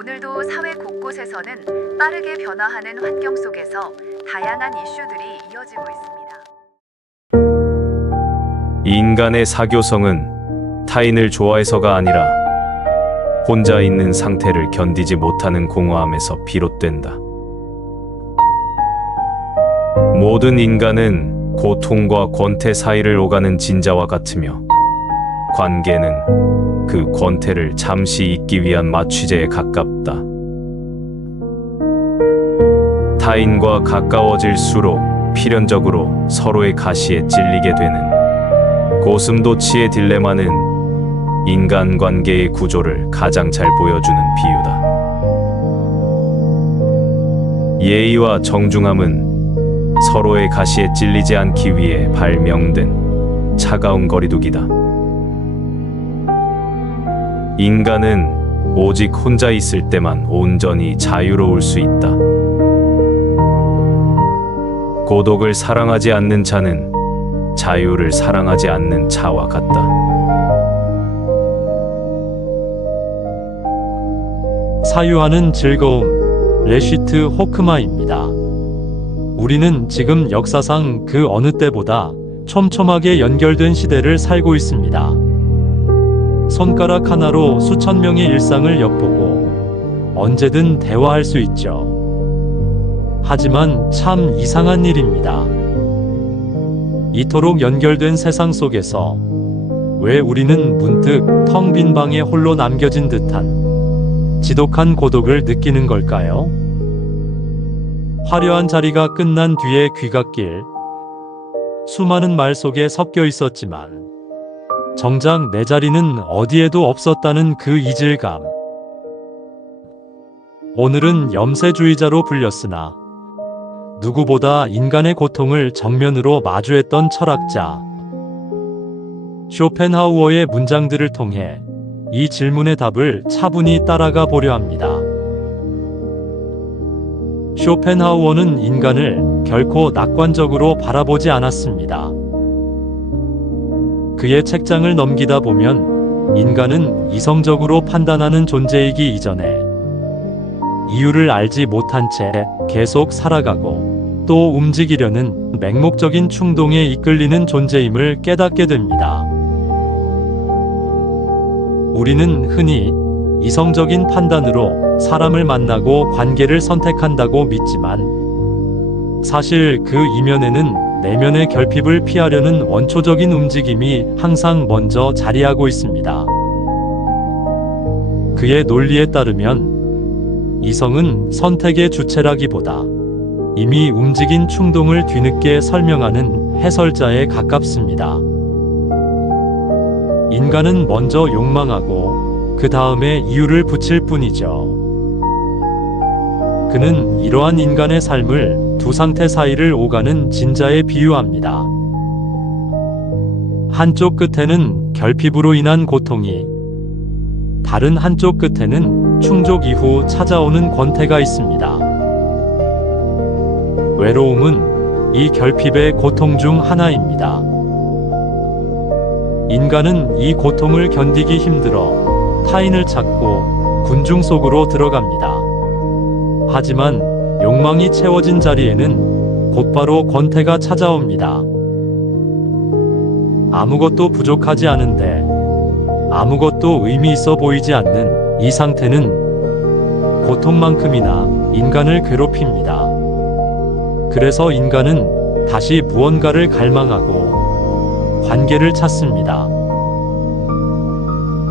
오늘도 사회 곳곳에서는 빠르게 변화하는 환경 속에서 다양한 이슈들이 이어지고 있습니다. 인간의 사교성은 타인을 좋아해서가 아니라 혼자 있는 상태를 견디지 못하는 공허함에서 비롯된다. 모든 인간은 고통과 권태 사이를 오가는 진자와 같으며 관계는 그 권태를 잠시 잊기 위한 마취제에 가깝다. 타인과 가까워질수록 필연적으로 서로의 가시에 찔리게 되는 고슴도치의 딜레마는 인간관계의 구조를 가장 잘 보여주는 비유다. 예의와 정중함은 서로의 가시에 찔리지 않기 위해 발명된 차가운 거리두기다. 인간은 오직 혼자 있을 때만 온전히 자유로울 수 있다. 고독을 사랑하지 않는 자는 자유를 사랑하지 않는 자와 같다. 사유하는 즐거움, 레시트 호크마입니다. 우리는 지금 역사상 그 어느 때보다 촘촘하게 연결된 시대를 살고 있습니다. 손가락 하나로 수천 명의 일상을 엿보고 언제든 대화할 수 있죠. 하지만 참 이상한 일입니다. 이토록 연결된 세상 속에서 왜 우리는 문득 텅 빈 방에 홀로 남겨진 듯한 지독한 고독을 느끼는 걸까요? 화려한 자리가 끝난 뒤의 귀갓길, 수많은 말 속에 섞여 있었지만 정작 내 자리는 어디에도 없었다는 그 이질감. 오늘은 염세주의자로 불렸으나 누구보다 인간의 고통을 정면으로 마주했던 철학자 쇼펜하우어의 문장들을 통해 이 질문의 답을 차분히 따라가 보려 합니다. 쇼펜하우어는 인간을 결코 낙관적으로 바라보지 않았습니다. 그의 책장을 넘기다 보면 인간은 이성적으로 판단하는 존재이기 이전에 이유를 알지 못한 채 계속 살아가고 또 움직이려는 맹목적인 충동에 이끌리는 존재임을 깨닫게 됩니다. 우리는 흔히 이성적인 판단으로 사람을 만나고 관계를 선택한다고 믿지만 사실 그 이면에는 내면의 결핍을 피하려는 원초적인 움직임이 항상 먼저 자리하고 있습니다. 그의 논리에 따르면 이성은 선택의 주체라기보다 이미 움직인 충동을 뒤늦게 설명하는 해설자에 가깝습니다. 인간은 먼저 욕망하고 그 다음에 이유를 붙일 뿐이죠. 그는 이러한 인간의 삶을 두 상태 사이를 오가는 진자에 비유합니다. 한쪽 끝에는 결핍으로 인한 고통이, 다른 한쪽 끝에는 충족 이후 찾아오는 권태가 있습니다. 외로움은 이 결핍의 고통 중 하나입니다. 인간은 이 고통을 견디기 힘들어 타인을 찾고 군중 속으로 들어갑니다. 하지만 욕망이 채워진 자리에는 곧바로 권태가 찾아옵니다. 아무것도 부족하지 않은데 아무것도 의미 있어 보이지 않는 이 상태는 고통만큼이나 인간을 괴롭힙니다. 그래서 인간은 다시 무언가를 갈망하고 관계를 찾습니다.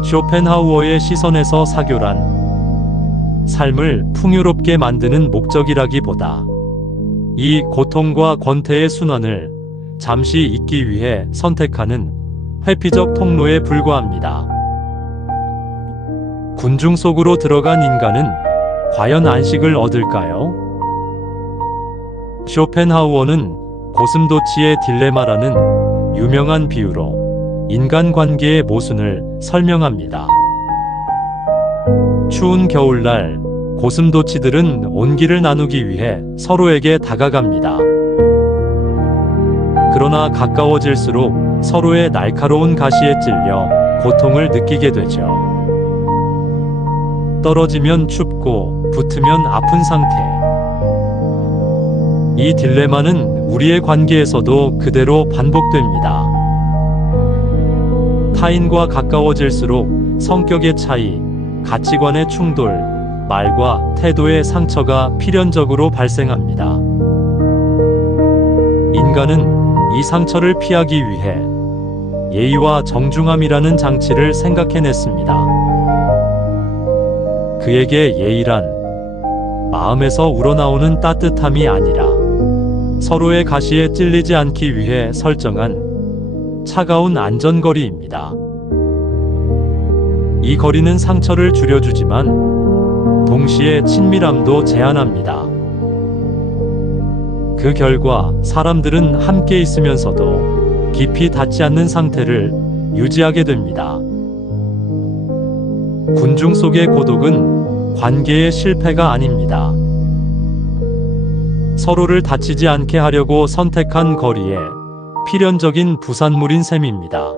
쇼펜하우어의 시선에서 사교란 삶을 풍요롭게 만드는 목적이라기보다 이 고통과 권태의 순환을 잠시 잊기 위해 선택하는 회피적 통로에 불과합니다. 군중 속으로 들어간 인간은 과연 안식을 얻을까요? 쇼펜하우어는 고슴도치의 딜레마라는 유명한 비유로 인간관계의 모순을 설명합니다. 추운 겨울날 고슴도치들은 온기를 나누기 위해 서로에게 다가갑니다. 그러나 가까워질수록 서로의 날카로운 가시에 찔려 고통을 느끼게 되죠. 떨어지면 춥고 붙으면 아픈 상태. 이 딜레마는 우리의 관계에서도 그대로 반복됩니다. 타인과 가까워질수록 성격의 차이, 가치관의 충돌, 말과 태도의 상처가 필연적으로 발생합니다. 인간은 이 상처를 피하기 위해 예의와 정중함이라는 장치를 생각해냈습니다. 그에게 예의란 마음에서 우러나오는 따뜻함이 아니라 서로의 가시에 찔리지 않기 위해 설정한 차가운 안전거리입니다. 이 거리는 상처를 줄여주지만 동시에 친밀함도 제한합니다. 그 결과 사람들은 함께 있으면서도 깊이 닿지 않는 상태를 유지하게 됩니다. 군중 속의 고독은 관계의 실패가 아닙니다. 서로를 다치지 않게 하려고 선택한 거리에 필연적인 부산물인 셈입니다.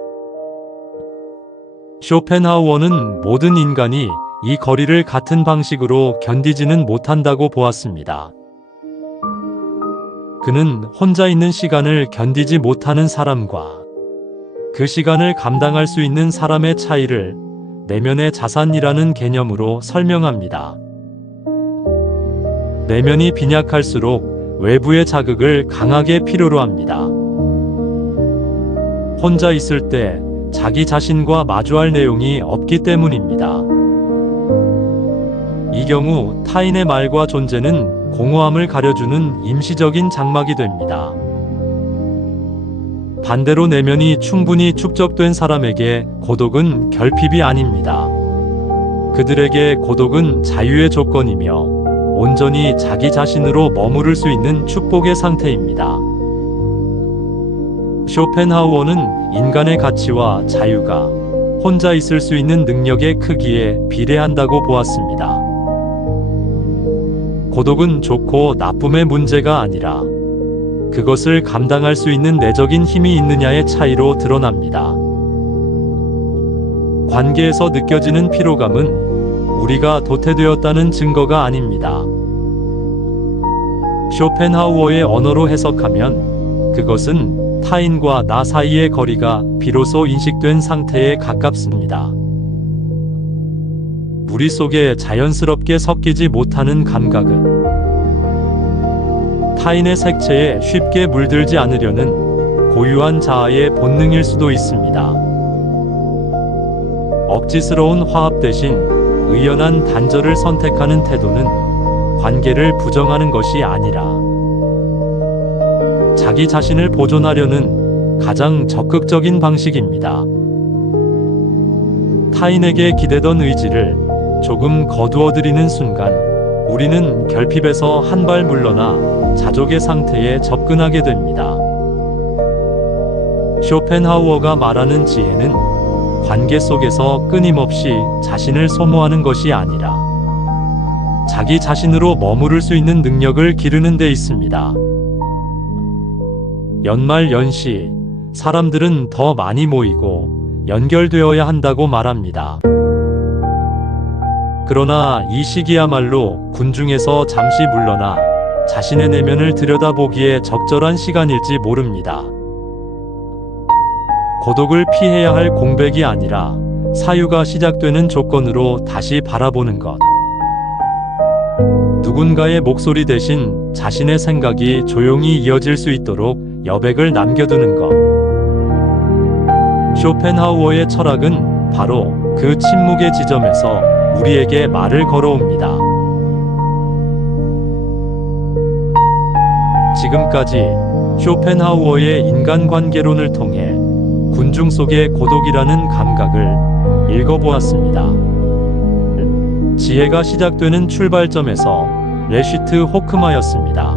쇼펜하우어는 모든 인간이 이 거리를 같은 방식으로 견디지는 못한다고 보았습니다. 그는 혼자 있는 시간을 견디지 못하는 사람과 그 시간을 감당할 수 있는 사람의 차이를 내면의 자산이라는 개념으로 설명합니다. 내면이 빈약할수록 외부의 자극을 강하게 필요로 합니다. 혼자 있을 때 자기 자신과 마주할 내용이 없기 때문입니다. 이 경우 타인의 말과 존재는 공허함을 가려주는 임시적인 장막이 됩니다. 반대로 내면이 충분히 축적된 사람에게 고독은 결핍이 아닙니다. 그들에게 고독은 자유의 조건이며 온전히 자기 자신으로 머무를 수 있는 축복의 상태입니다. 쇼펜하우어는 인간의 가치와 자유가 혼자 있을 수 있는 능력의 크기에 비례한다고 보았습니다. 고독은 좋고 나쁨의 문제가 아니라 그것을 감당할 수 있는 내적인 힘이 있느냐의 차이로 드러납니다. 관계에서 느껴지는 피로감은 우리가 도태되었다는 증거가 아닙니다. 쇼펜하우어의 언어로 해석하면 그것은 타인과 나 사이의 거리가 비로소 인식된 상태에 가깝습니다. 우리 속에 자연스럽게 섞이지 못하는 감각은 타인의 색채에 쉽게 물들지 않으려는 고유한 자아의 본능일 수도 있습니다. 억지스러운 화합 대신 의연한 단절을 선택하는 태도는 관계를 부정하는 것이 아니라 자기 자신을 보존하려는 가장 적극적인 방식입니다. 타인에게 기대던 의지를 조금 거두어들이는 순간 우리는 결핍에서 한 발 물러나 자족의 상태에 접근하게 됩니다. 쇼펜하우어가 말하는 지혜는 관계 속에서 끊임없이 자신을 소모하는 것이 아니라 자기 자신으로 머무를 수 있는 능력을 기르는 데 있습니다. 연말 연시, 사람들은 더 많이 모이고 연결되어야 한다고 말합니다. 그러나 이 시기야말로 군중에서 잠시 물러나 자신의 내면을 들여다보기에 적절한 시간일지 모릅니다. 고독을 피해야 할 공백이 아니라 사유가 시작되는 조건으로 다시 바라보는 것. 누군가의 목소리 대신 자신의 생각이 조용히 이어질 수 있도록 여백을 남겨두는 것. 쇼펜하우어의 철학은 바로 그 침묵의 지점에서 우리에게 말을 걸어옵니다. 지금까지 쇼펜하우어의 인간관계론을 통해 군중 속의 고독이라는 감각을 읽어보았습니다. 지혜가 시작되는 출발점에서 레시트 호크마였습니다.